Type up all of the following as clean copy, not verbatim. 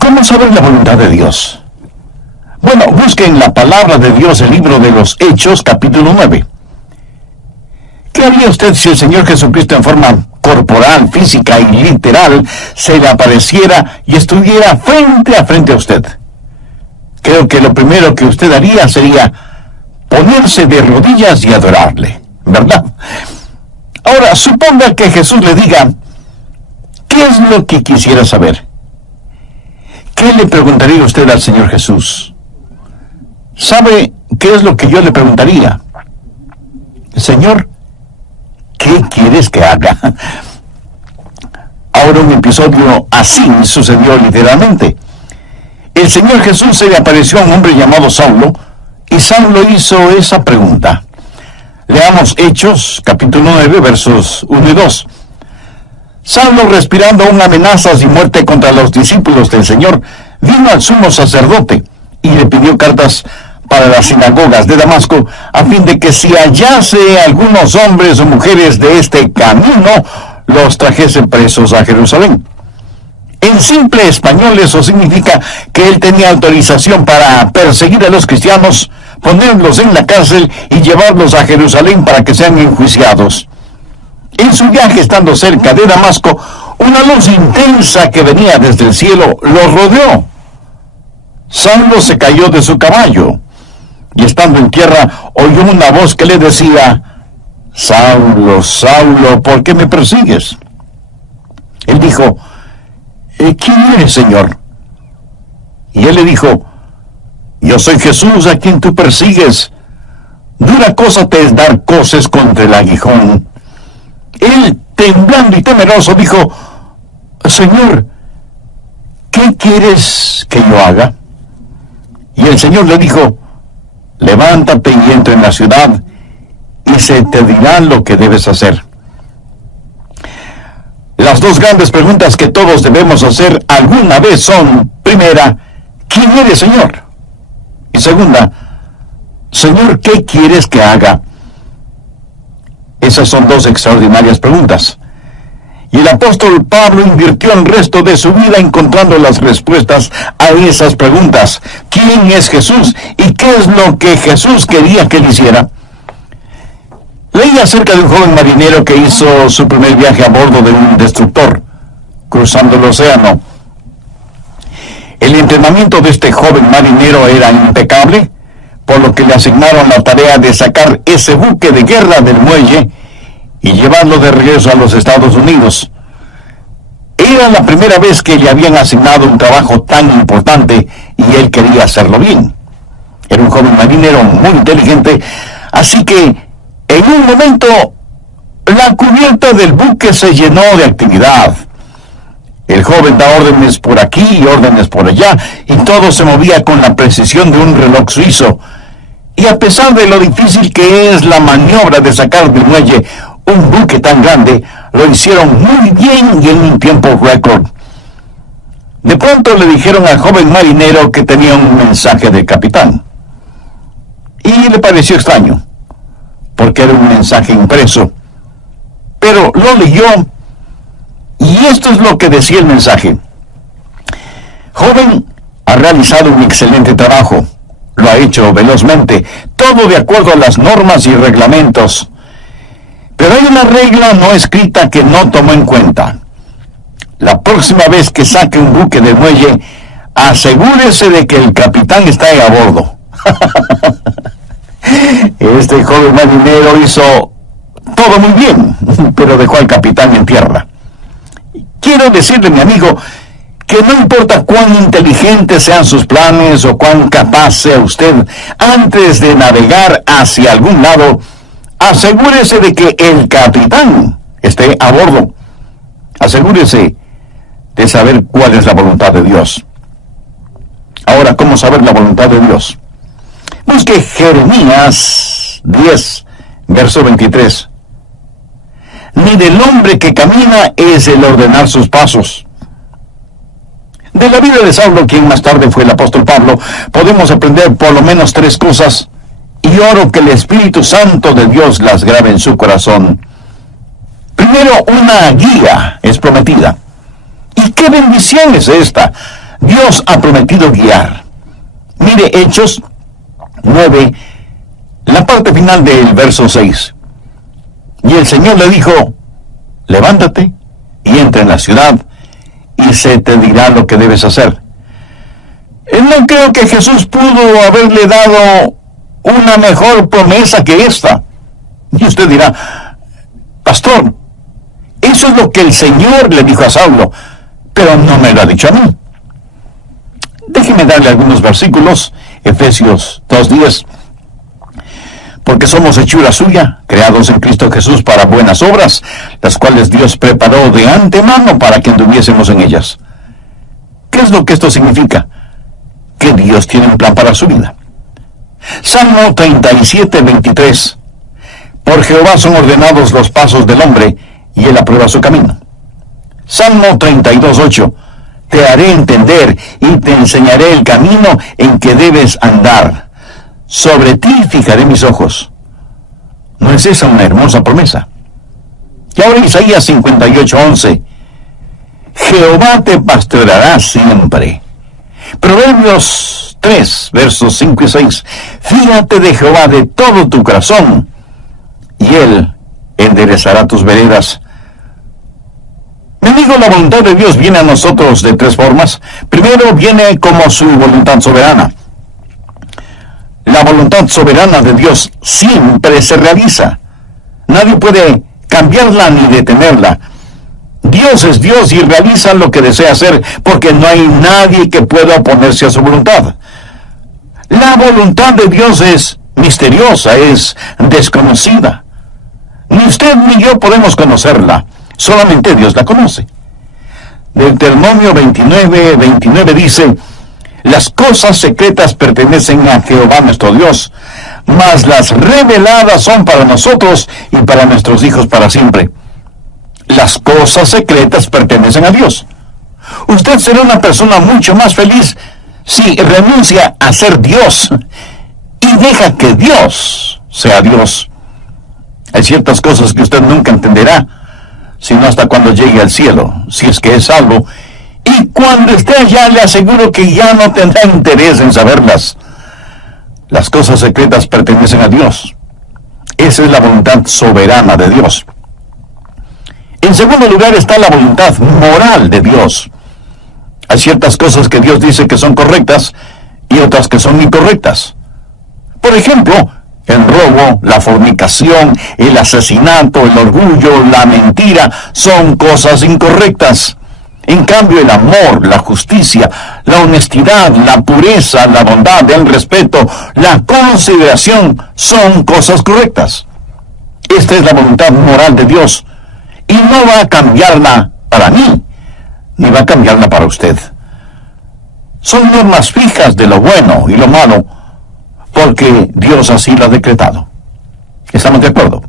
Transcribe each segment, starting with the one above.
¿Cómo saber la voluntad de Dios? Bueno, busquen la palabra de Dios, el libro de los Hechos, capítulo 9. ¿Qué haría usted si el Señor Jesucristo en forma corporal, física y literal se le apareciera y estuviera frente a frente a usted? Creo que lo primero que usted haría sería ponerse de rodillas y adorarle, ¿verdad? Ahora, suponga que Jesús le diga, ¿qué es lo que quisiera saber? ¿Qué le preguntaría usted al Señor Jesús? ¿Sabe qué es lo que yo le preguntaría? Señor, ¿qué quieres que haga? Ahora un episodio así sucedió literalmente. El Señor Jesús se le apareció a un hombre llamado Saulo, y Saulo hizo esa pregunta. Leamos Hechos, capítulo 9, versos 1 y 2. Saulo, respirando aún amenazas y muerte contra los discípulos del Señor, vino al sumo sacerdote y le pidió cartas para las sinagogas de Damasco, a fin de que si hallase algunos hombres o mujeres de este camino, los trajese presos a Jerusalén. En simple español eso significa que él tenía autorización para perseguir a los cristianos, ponerlos en la cárcel y llevarlos a Jerusalén para que sean enjuiciados. En su viaje, estando cerca de Damasco, una luz intensa que venía desde el cielo lo rodeó. Saulo se cayó de su caballo, y estando en tierra oyó una voz que le decía, Saulo, Saulo, ¿por qué me persigues? Él dijo, ¿quién eres, Señor? Y él le dijo, yo soy Jesús a quien tú persigues. Dura cosa te es dar coces contra el aguijón. Él, temblando y temeroso, dijo, Señor, ¿qué quieres que yo haga? Y el Señor le dijo, levántate y entra en la ciudad, y se te dirá lo que debes hacer. Las dos grandes preguntas que todos debemos hacer alguna vez son, primera, ¿quién eres, Señor? Y segunda, Señor, ¿qué quieres que haga? Esas son dos extraordinarias preguntas. Y el apóstol Pablo invirtió el resto de su vida encontrando las respuestas a esas preguntas. ¿Quién es Jesús? ¿Y qué es lo que Jesús quería que él hiciera? Leí acerca de un joven marinero que hizo su primer viaje a bordo de un destructor, cruzando el océano. El entrenamiento de este joven marinero era impecable, por lo que le asignaron la tarea de sacar ese buque de guerra del muelle y llevarlo de regreso a los Estados Unidos. Era la primera vez que le habían asignado un trabajo tan importante y él quería hacerlo bien. Era un joven marinero muy inteligente, así que en un momento la cubierta del buque se llenó de actividad. El joven da órdenes por aquí y órdenes por allá, y todo se movía con la precisión de un reloj suizo. Y a pesar de lo difícil que es la maniobra de sacar del muelle un buque tan grande, lo hicieron muy bien y en un tiempo récord. De pronto le dijeron al joven marinero que tenía un mensaje del capitán. Y le pareció extraño, porque era un mensaje impreso. Pero lo leyó, y esto es lo que decía el mensaje. Joven, ha realizado un excelente trabajo. Lo ha hecho velozmente, todo de acuerdo a las normas y reglamentos. Pero hay una regla no escrita que no tomó en cuenta. La próxima vez que saque un buque del muelle, asegúrese de que el capitán está ahí a bordo. Este joven marinero hizo todo muy bien, pero dejó al capitán en tierra. Quiero decirle, mi amigo, que no importa cuán inteligentes sean sus planes o cuán capaz sea usted, antes de navegar hacia algún lado, asegúrese de que el capitán esté a bordo. Asegúrese de saber cuál es la voluntad de Dios. Ahora, ¿cómo saber la voluntad de Dios? Busque Jeremías 10, verso 23. Ni del hombre que camina es el ordenar sus pasos. De la vida de Saulo, quien más tarde fue el apóstol Pablo, podemos aprender por lo menos tres cosas, y oro que el Espíritu Santo de Dios las grabe en su corazón. Primero, una guía es prometida. ¿Y qué bendición es esta? Dios ha prometido guiar. Mire Hechos 9, la parte final del verso 6. Y el Señor le dijo, levántate y entra en la ciudad, y se te dirá lo que debes hacer. No creo que Jesús pudo haberle dado una mejor promesa que esta. Y usted dirá, pastor, eso es lo que el Señor le dijo a Saulo, pero no me lo ha dicho a mí. Déjeme darle algunos versículos. Efesios 2:10. Porque somos hechura suya, creados en Cristo Jesús para buenas obras, las cuales Dios preparó de antemano para que anduviésemos en ellas. ¿Qué es lo que esto significa? Que Dios tiene un plan para su vida. Salmo 37:23. Por Jehová son ordenados los pasos del hombre, y él aprueba su camino. Salmo 32:8. Te haré entender y te enseñaré el camino en que debes andar. Sobre ti fijaré mis ojos. ¿No es esa una hermosa promesa? Y ahora Isaías 58:11. Jehová te pastoreará siempre. Proverbios 3, versos 5 y 6. Fíjate de Jehová de todo tu corazón, y él enderezará tus veredas. Mi amigo, la voluntad de Dios viene a nosotros de tres formas. Primero, viene como su voluntad soberana. La voluntad soberana de Dios siempre se realiza. Nadie puede cambiarla ni detenerla. Dios es Dios y realiza lo que desea hacer, porque no hay nadie que pueda oponerse a su voluntad. La voluntad de Dios es misteriosa, es desconocida. Ni usted ni yo podemos conocerla. Solamente Dios la conoce. Deuteronomio 29:29 dice, las cosas secretas pertenecen a Jehová nuestro Dios, mas las reveladas son para nosotros y para nuestros hijos para siempre. Las cosas secretas pertenecen a Dios. Usted será una persona mucho más feliz si renuncia a ser Dios y deja que Dios sea Dios. Hay ciertas cosas que usted nunca entenderá, sino hasta cuando llegue al cielo, si es que es salvo. Y cuando esté allá, le aseguro que ya no tendrá interés en saberlas. Las cosas secretas pertenecen a Dios. Esa es la voluntad soberana de Dios. En segundo lugar está la voluntad moral de Dios. Hay ciertas cosas que Dios dice que son correctas y otras que son incorrectas. Por ejemplo, el robo, la fornicación, el asesinato, el orgullo, la mentira, son cosas incorrectas. En cambio, el amor, la justicia, la honestidad, la pureza, la bondad, el respeto, la consideración, son cosas correctas. Esta es la voluntad moral de Dios, y no va a cambiarla para mí, ni va a cambiarla para usted. Son normas fijas de lo bueno y lo malo, porque Dios así lo ha decretado. ¿Estamos de acuerdo?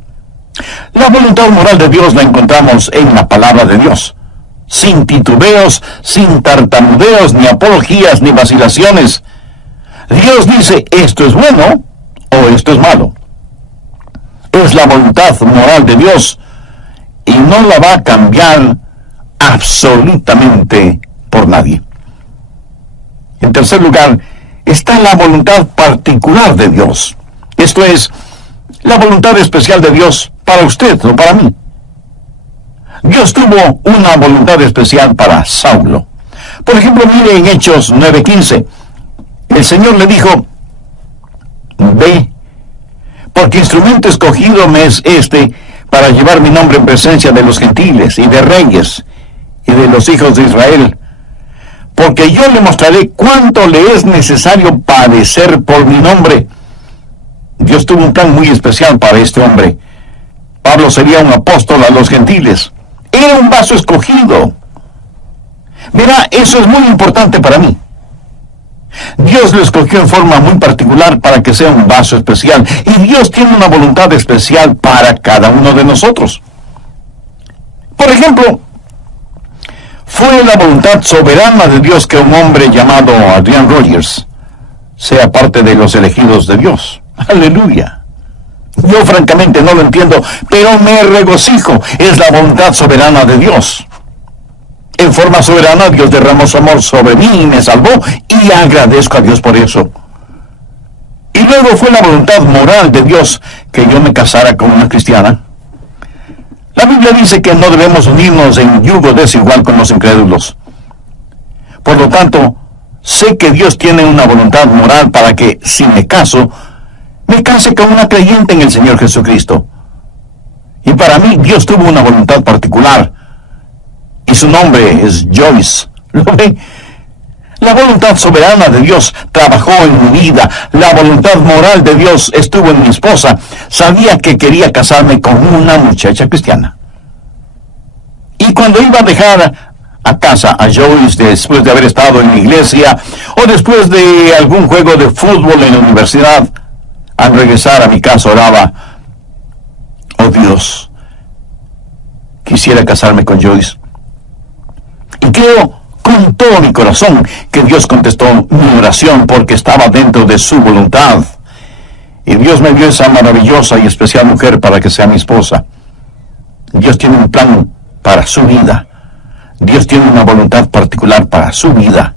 La voluntad moral de Dios la encontramos en la palabra de Dios, sin titubeos, sin tartamudeos, ni apologías, ni vacilaciones. Dios dice, esto es bueno o esto es malo. Es la voluntad moral de Dios y no la va a cambiar absolutamente por nadie. En tercer lugar, está la voluntad particular de Dios. Esto es, la voluntad especial de Dios para usted o para mí. Dios tuvo una voluntad especial para Saulo. Por ejemplo, mire en Hechos 9:15. El Señor le dijo, ve, porque instrumento escogido me es este para llevar mi nombre en presencia de los gentiles y de reyes y de los hijos de Israel. Porque yo le mostraré cuánto le es necesario padecer por mi nombre. Dios tuvo un plan muy especial para este hombre. Pablo sería un apóstol a los gentiles. Era un vaso escogido. Verá, eso es muy importante para mí. Dios lo escogió en forma muy particular para que sea un vaso especial. Y Dios tiene una voluntad especial para cada uno de nosotros. Por ejemplo, fue la voluntad soberana de Dios que un hombre llamado Adrian Rogers sea parte de los elegidos de Dios. Aleluya. Yo francamente no lo entiendo, pero me regocijo. Es la voluntad soberana de Dios. En forma soberana, Dios derramó su amor sobre mí y me salvó, y agradezco a Dios por eso. Y luego fue la voluntad moral de Dios que yo me casara con una cristiana. La Biblia dice que no debemos unirnos en yugo desigual con los incrédulos. Por lo tanto, sé que Dios tiene una voluntad moral para que, si me case con una creyente en el Señor Jesucristo. Y para mí, Dios tuvo una voluntad particular, y su nombre es Joyce. ¿Lo ve? La voluntad soberana de Dios trabajó en mi vida. La voluntad moral de Dios estuvo en mi esposa. Sabía que quería casarme con una muchacha cristiana. Y cuando iba a dejar a casa a Joyce después de haber estado en la iglesia o después de algún juego de fútbol en la universidad, al regresar a mi casa oraba: oh Dios, quisiera casarme con Joyce. Y creo con todo mi corazón que Dios contestó mi oración porque estaba dentro de su voluntad. Y Dios me dio esa maravillosa y especial mujer para que sea mi esposa. Dios tiene un plan para su vida. Dios tiene una voluntad particular para su vida.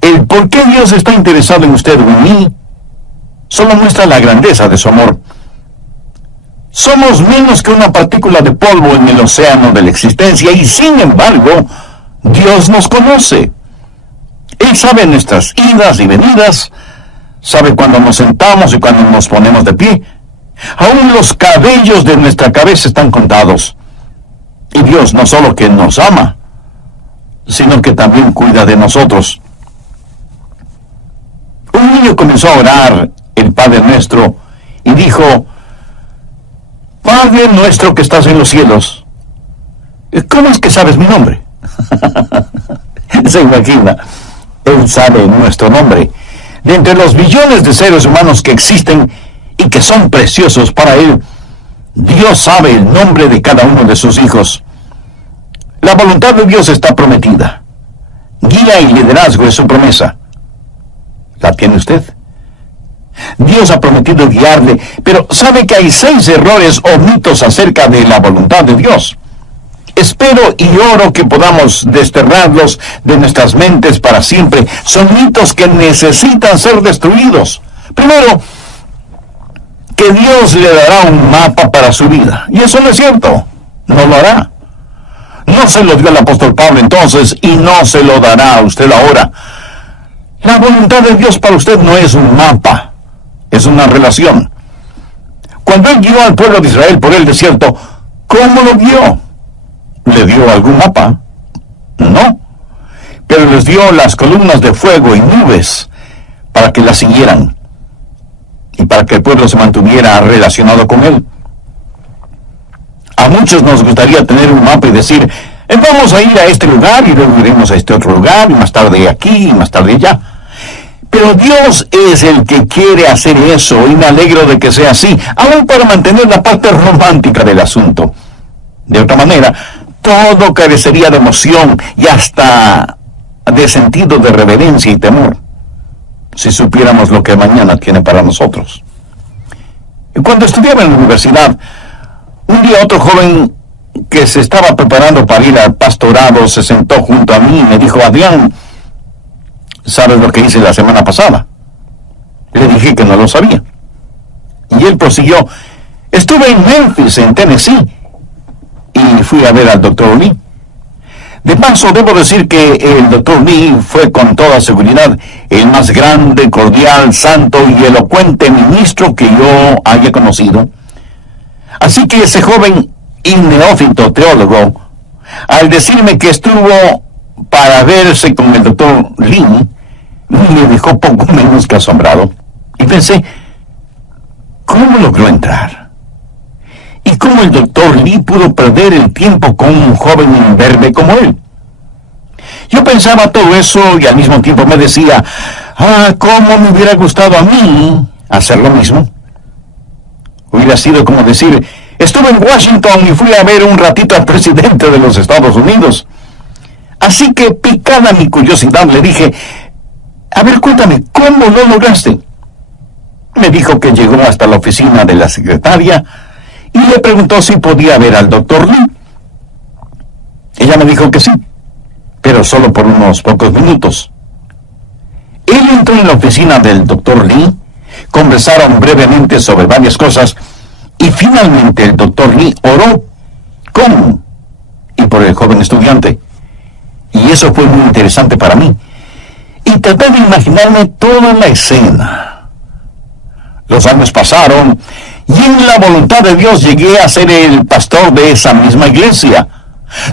El por qué Dios está interesado en usted o en mí solo muestra la grandeza de su amor. Somos menos que una partícula de polvo en el océano de la existencia, y sin embargo, Dios nos conoce. Él sabe nuestras idas y venidas, sabe cuando nos sentamos y cuando nos ponemos de pie. Aún los cabellos de nuestra cabeza están contados. Y Dios no solo que nos ama, sino que también cuida de nosotros. Un niño comenzó a orar el Padre Nuestro y dijo: Padre nuestro que estás en los cielos. ¿Cómo es que sabes mi nombre? Se imagina, Él sabe nuestro nombre. De entre los billones de seres humanos que existen y que son preciosos para Él, Dios sabe el nombre de cada uno de sus hijos. La voluntad de Dios está prometida. Guía y liderazgo es su promesa. ¿La tiene usted? Dios ha prometido guiarle, pero sabe que hay 6 errores o mitos acerca de la voluntad de Dios. Espero y oro que podamos desterrarlos de nuestras mentes para siempre. Son mitos que necesitan ser destruidos. Primero, que Dios le dará un mapa para su vida. Y eso no es cierto. No lo hará. No se lo dio al apóstol Pablo entonces, y no se lo dará a usted ahora. La voluntad de Dios para usted no es un mapa, es una relación. Cuando Él guió al pueblo de Israel por el desierto, ¿cómo lo guió? ¿Le dio algún mapa? No. Pero les dio las columnas de fuego y nubes para que las siguieran y para que el pueblo se mantuviera relacionado con Él. A muchos nos gustaría tener un mapa y decir: vamos a ir a este lugar y luego iremos a este otro lugar y más tarde aquí y más tarde allá. Pero Dios es el que quiere hacer eso, y me alegro de que sea así, aún para mantener la parte romántica del asunto. De otra manera, todo carecería de emoción y hasta de sentido de reverencia y temor, si supiéramos lo que mañana tiene para nosotros. Y cuando estudiaba en la universidad, un día otro joven que se estaba preparando para ir al pastorado se sentó junto a mí y me dijo: Adrián, ¿sabes lo que hice la semana pasada? Le dije que no lo sabía. Y él prosiguió: estuve en Memphis, en Tennessee, y fui a ver al Dr. Lee. De paso, debo decir que el Dr. Lee fue con toda seguridad el más grande, cordial, santo y elocuente ministro que yo haya conocido. Así que ese joven y neófito teólogo, al decirme que estuvo para verse con el Dr. Lee, me dejó poco menos que asombrado. Y pensé: ¿cómo logró entrar? ¿Y cómo el Dr. Lee pudo perder el tiempo con un joven imberbe como él? Yo pensaba todo eso y al mismo tiempo me decía: ¿cómo me hubiera gustado a mí hacer lo mismo? Hubiera sido como decir: estuve en Washington y fui a ver un ratito al presidente de los Estados Unidos. Así que, picada mi curiosidad, le dije: a ver, cuéntame, ¿cómo lo lograste? Me dijo que llegó hasta la oficina de la secretaria y le preguntó si podía ver al Dr. Lee. Ella me dijo que sí, pero solo por unos pocos minutos. Él entró en la oficina del Dr. Lee, conversaron brevemente sobre varias cosas, y finalmente el Dr. Lee oró con y por el joven estudiante. Y eso fue muy interesante para mí. Y traté de imaginarme toda la escena. Los años pasaron, y en la voluntad de Dios llegué a ser el pastor de esa misma iglesia.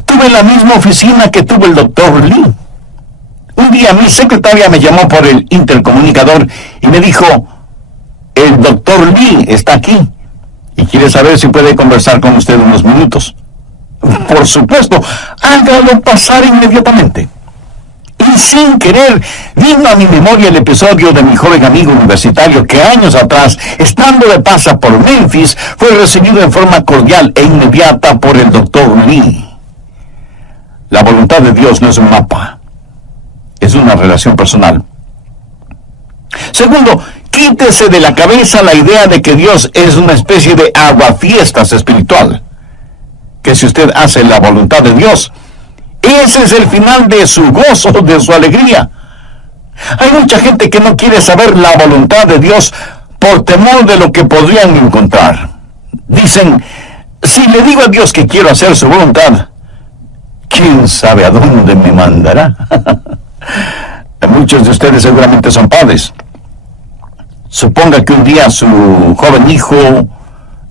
Tuve la misma oficina que tuvo el Dr. Lee. Un día mi secretaria me llamó por el intercomunicador y me dijo: el Dr. Lee está aquí y quiere saber si puede conversar con usted unos minutos. Por supuesto, hágalo pasar inmediatamente. Y sin querer, vino a mi memoria el episodio de mi joven amigo universitario que años atrás, estando de paso por Memphis, fue recibido en forma cordial e inmediata por el Dr. Lee. La voluntad de Dios no es un mapa, es una relación personal. Segundo, quítese de la cabeza la idea de que Dios es una especie de aguafiestas espiritual. Que si usted hace la voluntad de Dios, ese es el final de su gozo, de su alegría. Hay mucha gente que no quiere saber la voluntad de Dios por temor de lo que podrían encontrar. Dicen: si le digo a Dios que quiero hacer su voluntad, ¿quién sabe a dónde me mandará? Muchos de ustedes seguramente son padres. Suponga que un día su joven hijo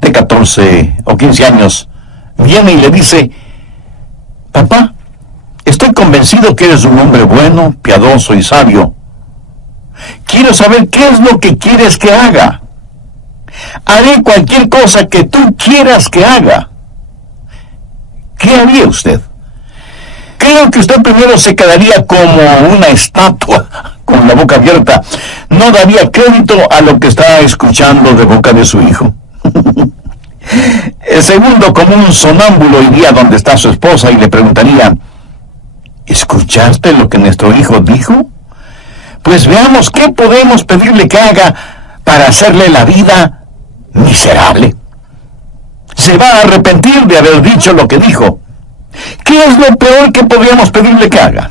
de 14 o 15 años viene y le dice: papá, estoy convencido que eres un hombre bueno, piadoso y sabio. Quiero saber qué es lo que quieres que haga. Haré cualquier cosa que tú quieras que haga. ¿Qué haría usted? Creo que usted primero se quedaría como una estatua, con la boca abierta. No daría crédito a lo que está escuchando de boca de su hijo. El segundo, como un sonámbulo, iría donde está su esposa y le preguntaría: ¿escuchaste lo que nuestro hijo dijo? Pues veamos qué podemos pedirle que haga para hacerle la vida miserable. Se va a arrepentir de haber dicho lo que dijo. ¿Qué es lo peor que podríamos pedirle que haga?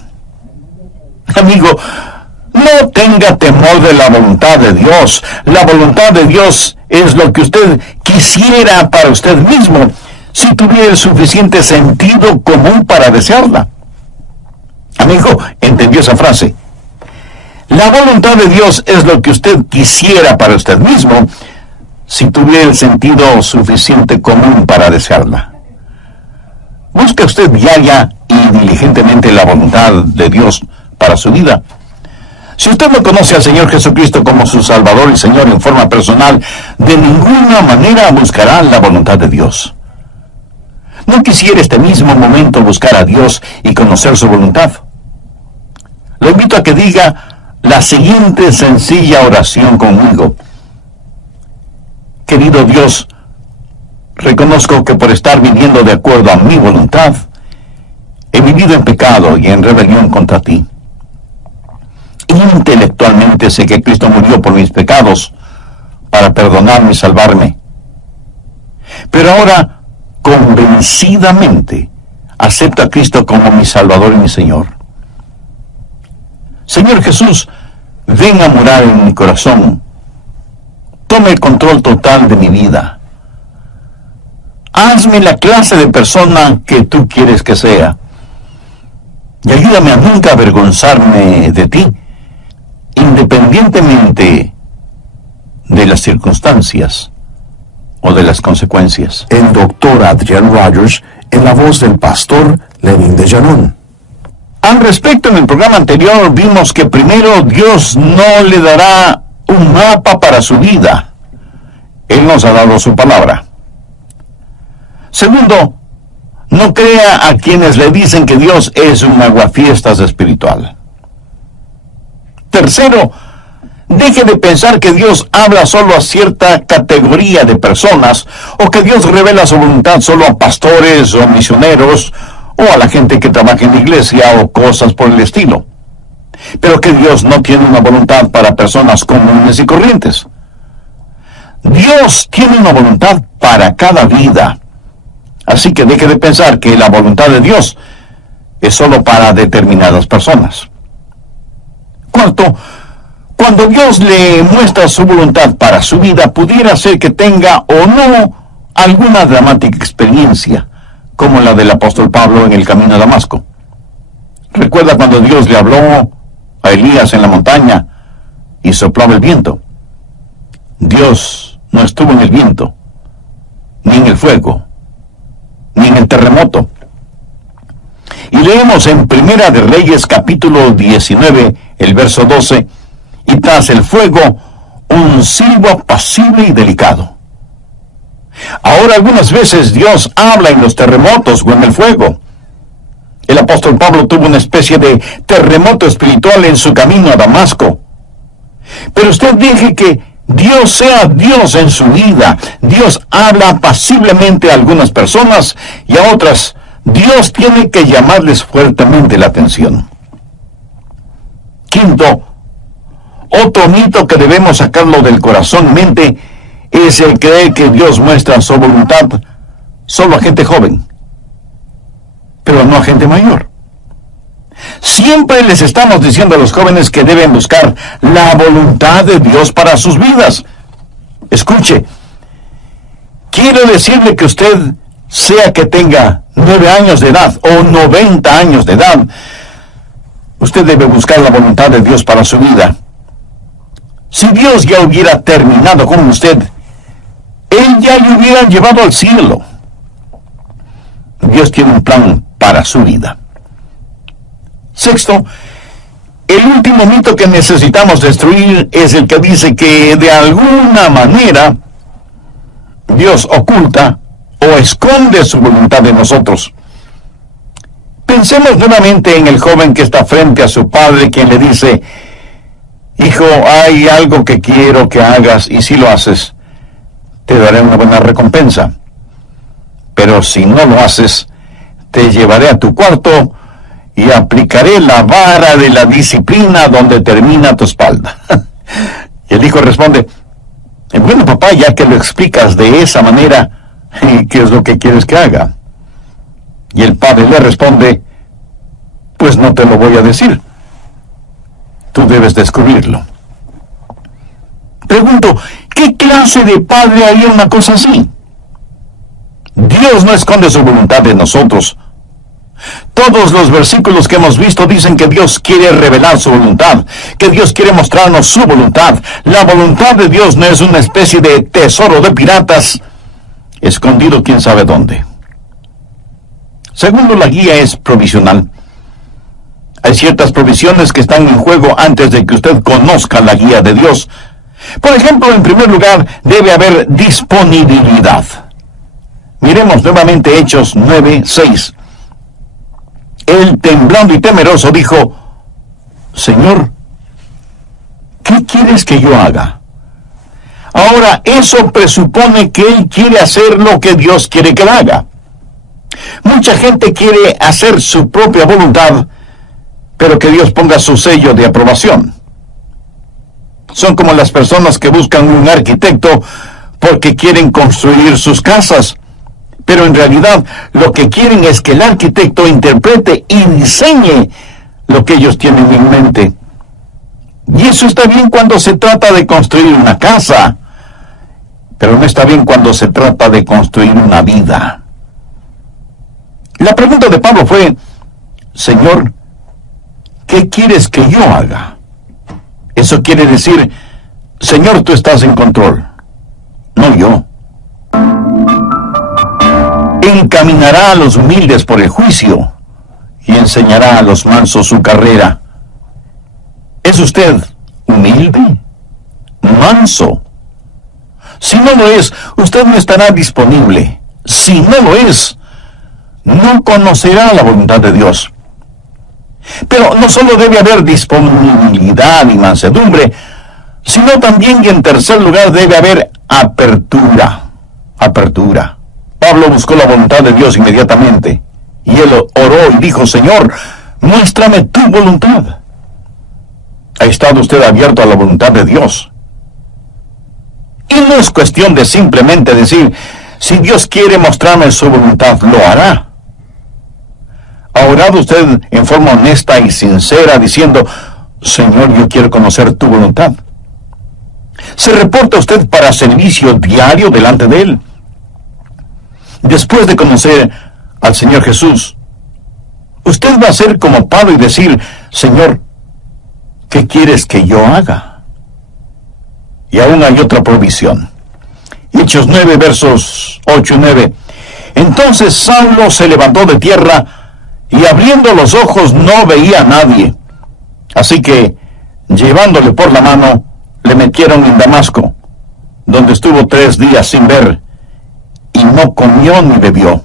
Amigo, no tenga temor de la voluntad de Dios. La voluntad de Dios es lo que usted quisiera para usted mismo, si tuviera el suficiente sentido común para desearla. Amigo, ¿entendió esa frase? La voluntad de Dios es lo que usted quisiera para usted mismo, si tuviera el sentido suficiente común para desearla. Busque usted diaria y diligentemente la voluntad de Dios para su vida. Si usted no conoce al Señor Jesucristo como su Salvador y Señor en forma personal, de ninguna manera buscará la voluntad de Dios. ¿No quisiera este mismo momento buscar a Dios y conocer su voluntad? Lo invito a que diga la siguiente sencilla oración conmigo. Querido Dios, reconozco que por estar viviendo de acuerdo a mi voluntad, he vivido en pecado y en rebelión contra ti. Intelectualmente sé que Cristo murió por mis pecados para perdonarme y salvarme. Pero ahora, convencidamente, acepto a Cristo como mi Salvador y mi Señor. Señor Jesús, ven a morar en mi corazón. Tome el control total de mi vida. Hazme la clase de persona que tú quieres que sea. Y ayúdame a nunca avergonzarme de ti, independientemente de las circunstancias o de las consecuencias. El Dr. Adrian Rogers, en la voz del pastor Lenín de Llanón. Al respecto, en el programa anterior vimos que primero Dios no le dará un mapa para su vida. Él nos ha dado su palabra. Segundo, no crea a quienes le dicen que Dios es un aguafiestas espiritual. Tercero, deje de pensar que Dios habla solo a cierta categoría de personas, o que Dios revela su voluntad solo a pastores o misioneros, o a la gente que trabaja en la iglesia o cosas por el estilo. Pero que Dios no tiene una voluntad para personas comunes y corrientes. Dios tiene una voluntad para cada vida. Así que deje de pensar que la voluntad de Dios es solo para determinadas personas. Cuarto, cuando Dios le muestra su voluntad para su vida, pudiera ser que tenga o no alguna dramática experiencia, como la del apóstol Pablo en el camino a Damasco. ¿Recuerda cuando Dios le habló a Elías en la montaña y soplaba el viento? Dios no estuvo en el viento, ni en el fuego, ni en el terremoto. Y leemos en Primera de Reyes capítulo 19, el verso 12, y tras el fuego, un silbo apacible y delicado. Ahora algunas veces Dios habla en los terremotos o en el fuego. El apóstol Pablo tuvo una especie de terremoto espiritual en su camino a Damasco. Pero usted deje que Dios sea Dios en su vida. Dios habla apaciblemente a algunas personas y a otras Dios tiene que llamarles fuertemente la atención. Quinto, otro mito que debemos sacarlo del corazón y mente es el creer que Dios muestra su voluntad solo a gente joven, pero no a gente mayor. Siempre les estamos diciendo a los jóvenes que deben buscar la voluntad de Dios para sus vidas. Escuche, quiero decirle que usted, sea que tenga 9 años de edad o 90 años de edad, usted debe buscar la voluntad de Dios para su vida. Si Dios ya hubiera terminado con usted, Él ya le hubiera llevado al cielo. Dios tiene un plan para su vida. Sexto, el último mito que necesitamos destruir es el que dice que de alguna manera Dios oculta o esconde su voluntad de nosotros. Pensemos nuevamente en el joven que está frente a su padre, quien le dice: hijo, hay algo que quiero que hagas, y si lo haces, te daré una buena recompensa. Pero si no lo haces, te llevaré a tu cuarto y aplicaré la vara de la disciplina donde termina tu espalda. Y el hijo responde: bueno, papá, ya que lo explicas de esa manera, ¿qué es lo que quieres que haga? Y el padre le responde: pues no te lo voy a decir. Tú debes descubrirlo. Pregunto, ¿qué clase de padre haría una cosa así? Dios no esconde su voluntad de nosotros. Todos los versículos que hemos visto dicen que Dios quiere revelar su voluntad, que Dios quiere mostrarnos su voluntad. La voluntad de Dios no es una especie de tesoro de piratas, escondido quién sabe dónde. Segundo, la guía es provisional. Hay ciertas provisiones que están en juego antes de que usted conozca la guía de Dios. Por ejemplo, en primer lugar, debe haber disponibilidad. Miremos nuevamente Hechos 9:6. Él, temblando y temeroso, dijo: Señor, ¿qué quieres que yo haga? Ahora, eso presupone que él quiere hacer lo que Dios quiere que él haga. Mucha gente quiere hacer su propia voluntad, pero que Dios ponga su sello de aprobación. Son como las personas que buscan un arquitecto porque quieren construir sus casas, pero en realidad lo que quieren es que el arquitecto interprete y diseñe lo que ellos tienen en mente. Y eso está bien cuando se trata de construir una casa, pero no está bien cuando se trata de construir una vida. La pregunta de Pablo fue: Señor, ¿qué quieres que yo haga? Eso quiere decir: Señor, tú estás en control, no yo. Encaminará a los humildes por el juicio y enseñará a los mansos su carrera. ¿Es usted humilde? ¿Manso? Si no lo es, usted no estará disponible. Si no lo es, no conocerá la voluntad de Dios. Pero no solo debe haber disponibilidad y mansedumbre, sino también, y en tercer lugar, debe haber apertura. Apertura. Pablo buscó la voluntad de Dios inmediatamente, y él oró y dijo: Señor, muéstrame tu voluntad. ¿Ha estado usted abierto a la voluntad de Dios? Y no es cuestión de simplemente decir: si Dios quiere mostrarme su voluntad, lo hará. Ahora, orado usted en forma honesta y sincera diciendo, Señor, yo quiero conocer tu voluntad? ¿Se reporta usted para servicio diario delante de Él? Después de conocer al Señor Jesús, usted va a ser como Pablo y decir, Señor, ¿qué quieres que yo haga? Y aún hay otra provisión. Hechos 9, versos 8 y 9. Entonces Saulo se levantó de tierra y abriendo los ojos no veía a nadie. Así que, llevándole por la mano, le metieron en Damasco, donde estuvo 3 días sin ver, y no comió ni bebió.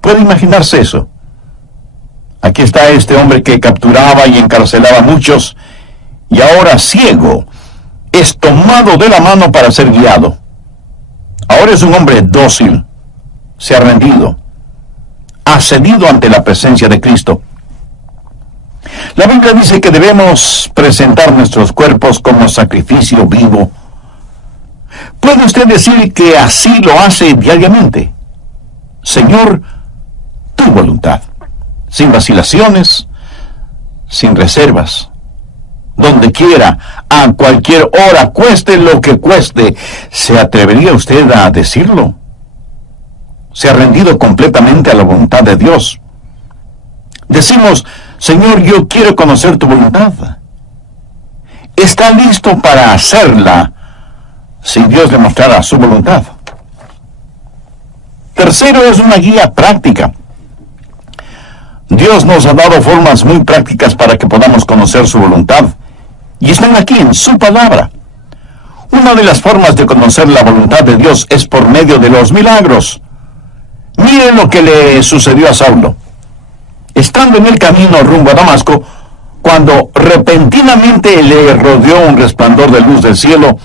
¿Puede imaginarse eso? Aquí está este hombre que capturaba y encarcelaba a muchos, y ahora ciego, es tomado de la mano para ser guiado. Ahora es un hombre dócil, se ha rendido, ha cedido ante la presencia de Cristo. La Biblia dice que debemos presentar nuestros cuerpos como sacrificio vivo. ¿Puede usted decir que así lo hace diariamente? Señor, tu voluntad, sin vacilaciones, sin reservas, donde quiera, a cualquier hora, cueste lo que cueste. ¿Se atrevería usted a decirlo? ¿Se ha rendido completamente a la voluntad de Dios? Decimos, Señor, yo quiero conocer tu voluntad. ¿Está listo para hacerla si Dios le mostrara su voluntad? Tercero, es una guía práctica. Dios nos ha dado formas muy prácticas para que podamos conocer su voluntad, y están aquí en su palabra. Una de las formas de conocer la voluntad de Dios es por medio de los milagros. Miren lo que le sucedió a Saulo. Estando en el camino rumbo a Damasco, cuando repentinamente le rodeó un resplandor de luz del cielo,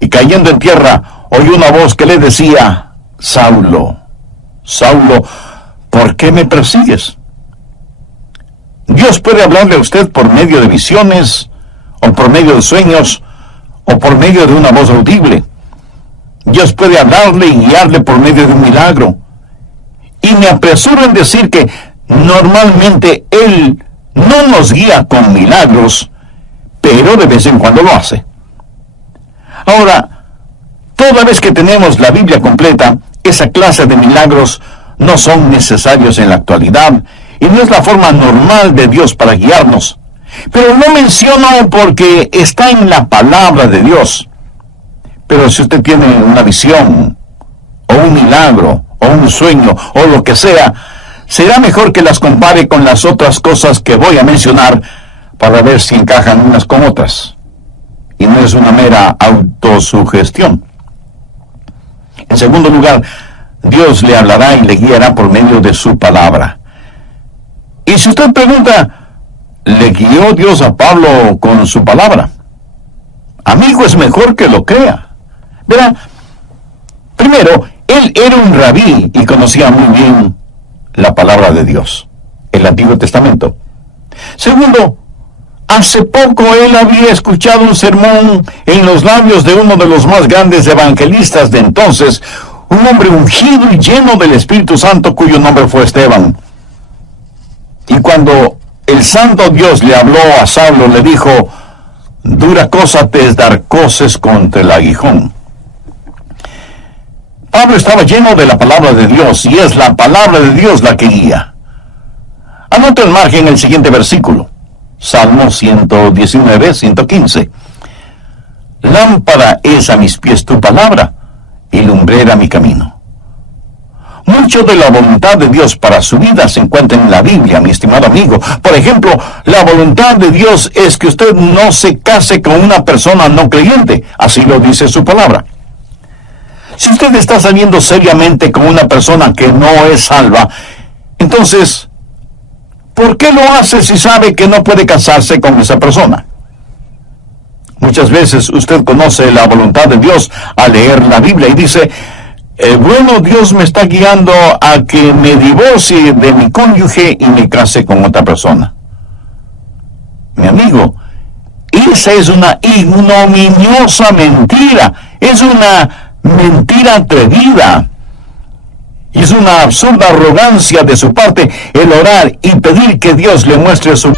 y cayendo en tierra, oyó una voz que le decía, Saulo, Saulo, ¿por qué me persigues? Dios puede hablarle a usted por medio de visiones, o por medio de sueños, o por medio de una voz audible. Dios puede hablarle y guiarle por medio de un milagro. Y me apresuro en decir que normalmente Él no nos guía con milagros, pero de vez en cuando lo hace. Ahora, toda vez que tenemos la Biblia completa, esa clase de milagros no son necesarios en la actualidad, y no es la forma normal de Dios para guiarnos. Pero lo menciono porque está en la palabra de Dios. Pero si usted tiene una visión, o un milagro, o un sueño, o lo que sea, será mejor que las compare con las otras cosas que voy a mencionar para ver si encajan unas con otras. Y no es una mera autosugestión. En segundo lugar, Dios le hablará y le guiará por medio de su palabra. Y si usted pregunta, ¿le guió Dios a Pablo con su palabra? Amigo, es mejor que lo crea. Verá, primero, él era un rabí y conocía muy bien la palabra de Dios, el Antiguo Testamento. Segundo, hace poco él había escuchado un sermón en los labios de uno de los más grandes evangelistas de entonces, un hombre ungido y lleno del Espíritu Santo cuyo nombre fue Esteban. Y cuando el santo Dios le habló a Saulo, le dijo, dura cosa te es dar coces contra el aguijón. Pablo estaba lleno de la palabra de Dios, y es la palabra de Dios la que guía. Anota en margen el siguiente versículo, Salmo 119, 115. Lámpara es a mis pies tu palabra, y lumbrera mi camino. Mucho de la voluntad de Dios para su vida se encuentra en la Biblia, mi estimado amigo. Por ejemplo, la voluntad de Dios es que usted no se case con una persona no creyente. Así lo dice su palabra. Si usted está saliendo seriamente con una persona que no es salva, entonces, ¿por qué lo hace si sabe que no puede casarse con esa persona? Muchas veces usted conoce la voluntad de Dios al leer la Biblia y dice, bueno, Dios me está guiando a que me divorcie de mi cónyuge y me case con otra persona. Mi amigo, esa es una ignominiosa mentira. Es una mentira atrevida. Y es una absurda arrogancia de su parte el orar y pedir que Dios le muestre su...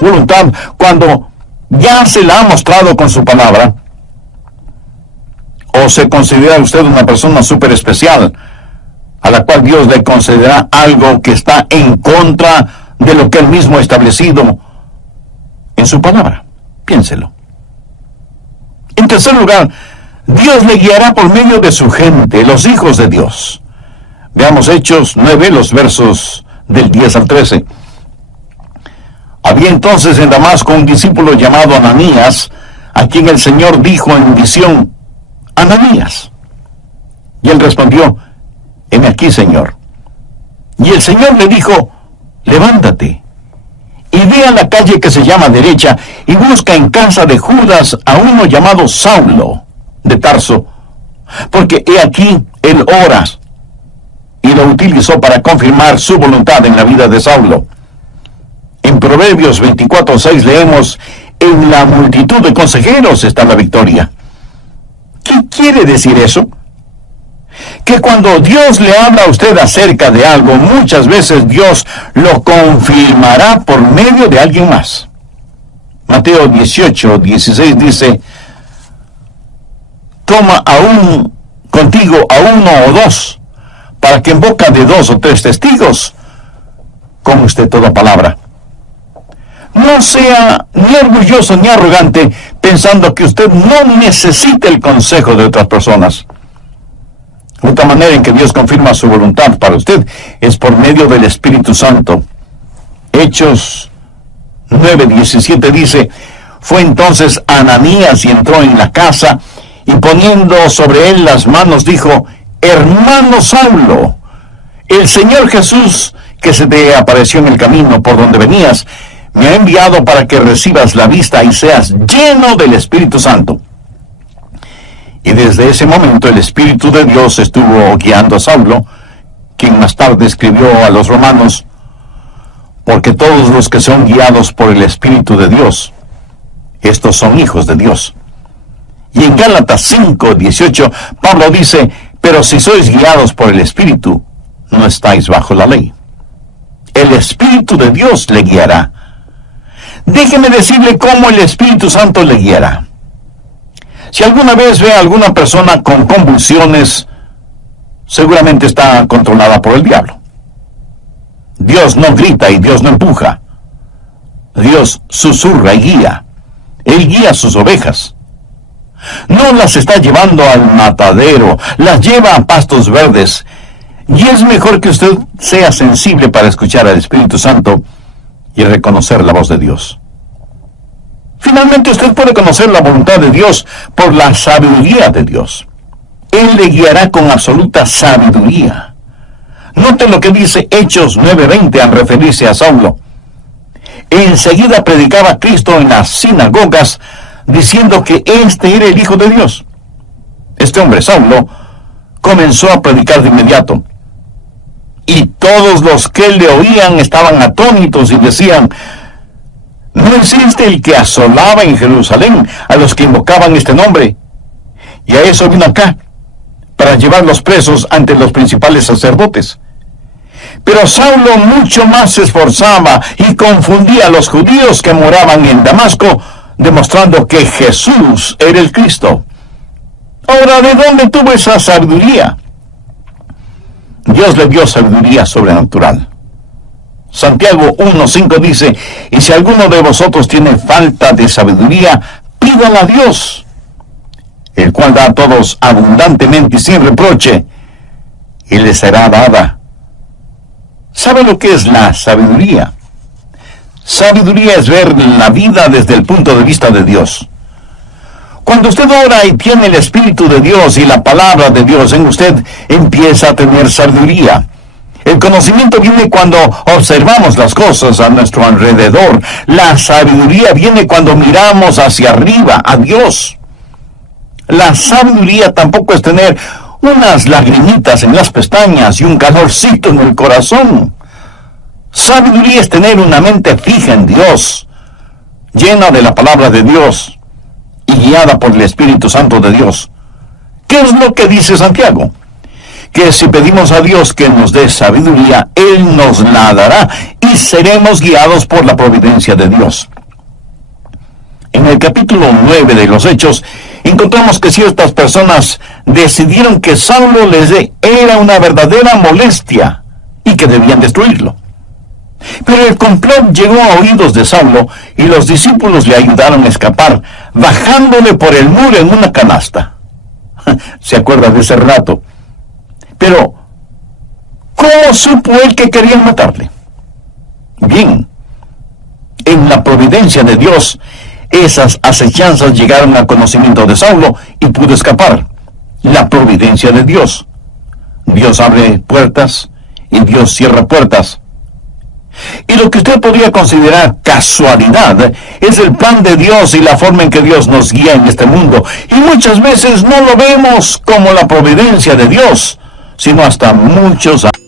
voluntad cuando ya se la ha mostrado con su palabra? ¿O se considera usted una persona súper especial a la cual Dios le concederá algo que está en contra de lo que él mismo ha establecido en su palabra? Piénselo. En tercer lugar, Dios le guiará por medio de su gente, los hijos de Dios. Veamos Hechos 9, los versos del 10 al 13. Había entonces en Damasco un discípulo llamado Ananías, a quien el Señor dijo en visión: Ananías. Y él respondió: heme aquí, Señor. Y el Señor le dijo: levántate, y ve a la calle que se llama Derecha, y busca en casa de Judas a uno llamado Saulo, de Tarso, porque he aquí él ora. Y lo utilizó para confirmar su voluntad en la vida de Saulo. En Proverbios 24:6 leemos: en la multitud de consejeros está la victoria. ¿Qué quiere decir eso? Que cuando Dios le habla a usted acerca de algo, muchas veces Dios lo confirmará por medio de alguien más. Mateo 18:16 dice: toma aún contigo a uno o dos, para que en boca de 2 o 3 testigos conste toda palabra. No sea ni orgulloso ni arrogante pensando que usted no necesita el consejo de otras personas. Otra manera en que Dios confirma su voluntad para usted es por medio del Espíritu Santo. Hechos 9:17 dice: fue entonces Ananías y entró en la casa, y poniendo sobre él las manos dijo: hermano Saulo, el Señor Jesús, que se te apareció en el camino por donde venías, me ha enviado para que recibas la vista y seas lleno del Espíritu Santo. Y desde ese momento el Espíritu de Dios estuvo guiando a Saulo, quien más tarde escribió a los romanos: porque todos los que son guiados por el Espíritu de Dios, estos son hijos de Dios. Y en Gálatas 5:18 Pablo dice: pero si sois guiados por el Espíritu, no estáis bajo la ley. El Espíritu de Dios le guiará. Déjeme decirle cómo el Espíritu Santo le guiará. Si alguna vez ve a alguna persona con convulsiones, seguramente está controlada por el diablo. Dios no grita y Dios no empuja. Dios susurra y guía. Él guía a sus ovejas. No las está llevando al matadero, las lleva a pastos verdes. Y es mejor que usted sea sensible para escuchar al Espíritu Santo y reconocer la voz de Dios. Finalmente, usted puede conocer la voluntad de Dios por la sabiduría de Dios. Él le guiará con absoluta sabiduría. Note lo que dice Hechos 9:20 al referirse a Saulo. Enseguida predicaba Cristo en las sinagogas, diciendo que este era el Hijo de Dios. Este hombre, Saulo, comenzó a predicar de inmediato. Y todos los que le oían estaban atónitos y decían: ¿no es este el que asolaba en Jerusalén a los que invocaban este nombre? Y a eso vino acá, para llevarlos presos ante los principales sacerdotes. Pero Saulo mucho más se esforzaba y confundía a los judíos que moraban en Damasco, demostrando que Jesús era el Cristo. Ahora, ¿de dónde tuvo esa sabiduría? Dios le dio sabiduría sobrenatural. Santiago 1:5 dice, y si alguno de vosotros tiene falta de sabiduría, pídala a Dios, el cual da a todos abundantemente y sin reproche, y les será dada. ¿Sabe lo que es la sabiduría? Sabiduría es ver la vida desde el punto de vista de Dios. Cuando usted ora y tiene el Espíritu de Dios y la palabra de Dios en usted, empieza a tener sabiduría. El conocimiento viene cuando observamos las cosas a nuestro alrededor. La sabiduría viene cuando miramos hacia arriba, a Dios. La sabiduría tampoco es tener unas lagrimitas en las pestañas y un calorcito en el corazón. Sabiduría es tener una mente fija en Dios, llena de la palabra de Dios y guiada por el Espíritu Santo de Dios. ¿Qué es lo que dice Santiago? Que si pedimos a Dios que nos dé sabiduría, Él nos la dará y seremos guiados por la providencia de Dios. En el capítulo 9 de los Hechos, encontramos que ciertas personas decidieron que Saulo era una verdadera molestia y que debían destruirlo. Pero el complot llegó a oídos de Saulo y los discípulos le ayudaron a escapar, bajándole por el muro en una canasta. ¿Se acuerda de ese relato? Pero, ¿cómo supo él que querían matarle? Bien, en la providencia de Dios, esas acechanzas llegaron al conocimiento de Saulo y pudo escapar. La providencia de Dios. Dios abre puertas y Dios cierra puertas. Y lo que usted podría considerar casualidad es el plan de Dios y la forma en que Dios nos guía en este mundo. Y muchas veces no lo vemos como la providencia de Dios, sino hasta muchos años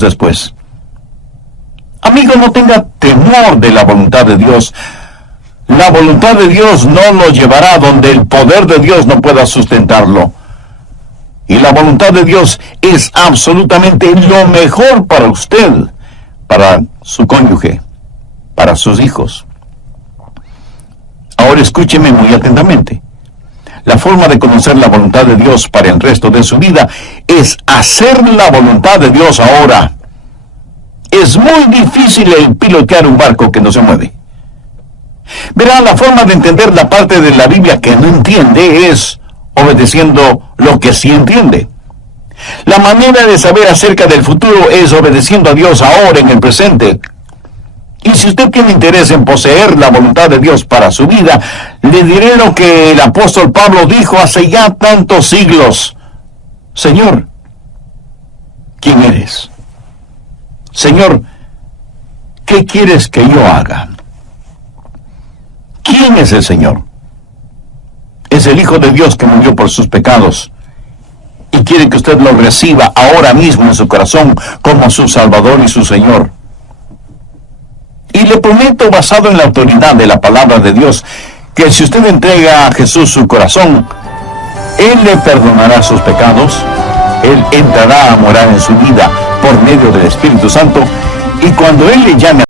después. Amigo, no tenga temor de la voluntad de Dios. La voluntad de Dios no lo llevará donde el poder de Dios no pueda sustentarlo. Y la voluntad de Dios es absolutamente lo mejor para usted, para su cónyuge, para sus hijos. Ahora escúcheme muy atentamente. La forma de conocer la voluntad de Dios para el resto de su vida es hacer la voluntad de Dios ahora. Es muy difícil el pilotear un barco que no se mueve. Verá, la forma de entender la parte de la Biblia que no entiende es obedeciendo lo que sí entiende. La manera de saber acerca del futuro es obedeciendo a Dios ahora en el presente. Y si usted tiene interés en poseer la voluntad de Dios para su vida, le diré lo que el apóstol Pablo dijo hace ya tantos siglos. Señor, ¿quién eres? Señor, ¿qué quieres que yo haga? ¿Quién es el Señor? Es el Hijo de Dios que murió por sus pecados y quiere que usted lo reciba ahora mismo en su corazón como su Salvador y su Señor. Y le prometo, basado en la autoridad de la palabra de Dios, que si usted entrega a Jesús su corazón, Él le perdonará sus pecados, Él entrará a morar en su vida por medio del Espíritu Santo, y cuando Él le llame